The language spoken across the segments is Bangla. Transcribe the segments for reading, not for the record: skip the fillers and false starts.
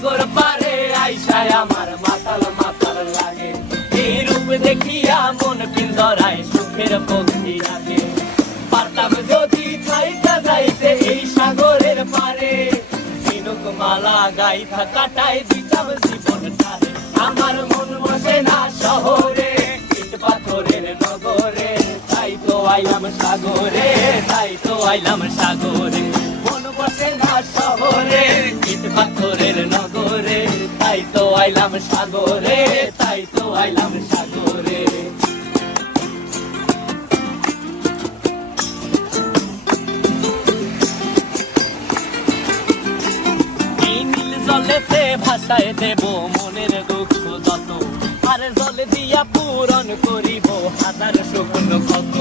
সাগর পারে আইসায় আমার মাতাল মাতাল লাগে। এই রূপ দেখিয়া মন পিঞ্জরায় সুখের পক্ষী রাখে। পারতাম যদি থাইকা যাইতে এই সাগরের পারে, ঝিনুক মালা গাইথা কাটায় দিতাম জীবনটারে। আমার মন বসে না শহরে, ইট পাথরের নগরে, তাই তো আইলাম সাগরে, তাই তো আইলাম সাগরে। মন বসে না শহরে, ইট পাথরের নগরে, তাই তো আইলাম সাগরে, তাই তো আইলাম সাগরে। জলেতে ভাষায় দেব মনের দুঃখ যত, আর জল দিয়া পূরণ করিব হাজার স্বপ্ন কত।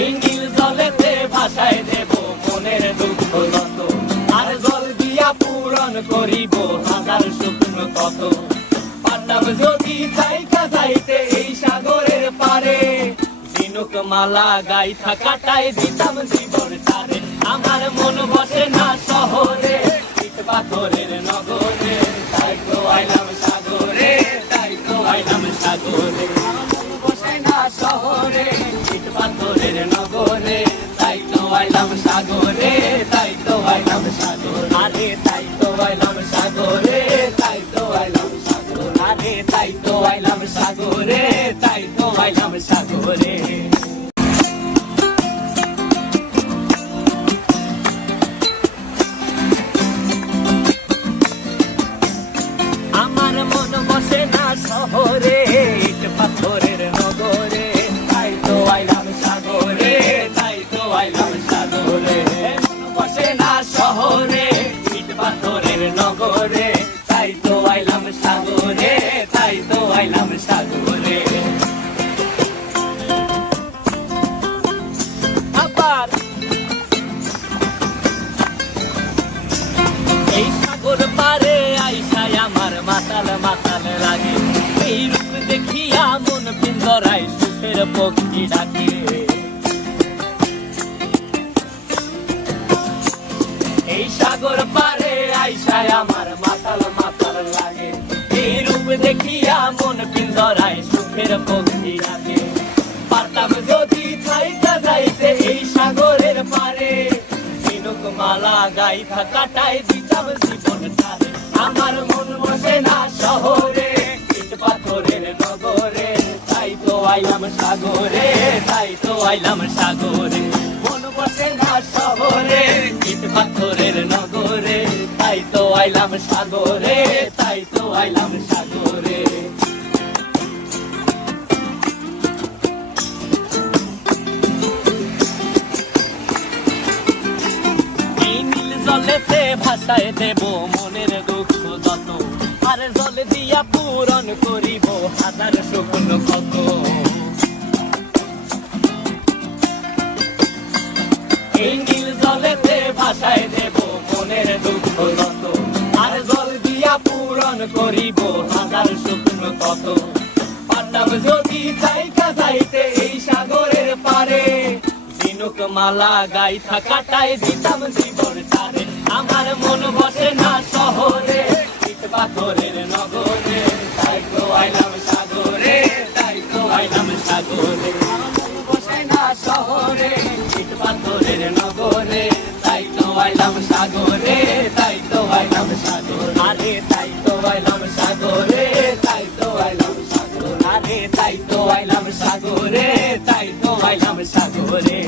এই নীল জলেতে ভাষায় দেব মনের দুঃখ যত, আর জল দিয়া পূরণ করিব হাজার স্বপ্ন কত। পারতাম যদি থাইকা যাইতে এই সাগরের পারে, ঝিনুক মালা গাইথা কাটায় দিতাম জীবনটারে। আমার মন বসে না শহরে, ইট পাথরের নগরে, তাই তো আইলাম সাগরে, তাই তো আইলাম সাগরে। আমার মন বসে না শহরে, ইট পাথরের নগরে, তাই তো আইলাম সাগরে, তাই তো আইলাম সাগরে। আরে তাই তো আইলাম সাগরে, তাই তো আইলাম সাগরে। আরে তাই তো আইলাম সাগরে, তাই তো আইলাম সাগরে। আমার মন বসে না শহরে, ইট পাথরের নগরে, তাই তো আইলাম সাগরে, তাই তো আইলাম সাগরে। মন বসে না শহরে, ইট পাথরের নগরে, তাই তো আইলাম সাগরে, তাই তো আইলাম সাগরে। আবার এই সাগর পারে আইসায় আমার মাতাল মাতাল লাগে। এই রূপ দেখিয়া মন পিঞ্জরায় সুখের পক্ষী ডাকে। এই সাগর পারে আইসায় আমার মাতাল মাতাল লাগে। এই রূপ দেখিয়া মন পিঞ্জরায় সুখের পক্ষী ডাকে। পারতাম যদি থাইকা যাইতে এই সাগরের পারে, ঝিনুক মালা গাইথা কাটায় দিতাম জীবনটারে। আমার মন বসে না শহরে, ইট পাথরের নগরে, তাই তো আইলাম সাগরে, তাই তো আইলাম সাগরে। মন বসে না শহরে, ইট পাথরের নগরে, তাই তো আইলাম সাগরে, তাই তো আইলাম সাগরে। জলেতে ভাষায় দেব মনের দুঃখ যত, আর জল দিয়া পূরণ করিব হাজার স্বপ্ন কত। এই নীল জলেতে ভাষায় দেব মনের দুঃখ যত, আর জল দিয়া পূরণ করিব হাজার স্বপ্ন কত। পারতাম যদি থাইকা যাইতে এই সাগরের পারে, ঝিনুক মালা গাইথা কাটায় দিতাম জীবনটারে। আমার মন বসে না শহরে, ইট পাথরের নগরে, তাই তো আইলাম সাগরে, তাই তো আইলাম সাগরে। আমার মন বসে না শহরে, ইট পাথরের নগরে, তাই তো আইলাম সাগরে, তাই তো আইলাম সাগরে। আরে তাই তো আইলাম সাগরে, তাই তো আইলাম সাগরে। আরে তাই তো আইলাম সাগরে, তাই তো আইলাম সাগরে।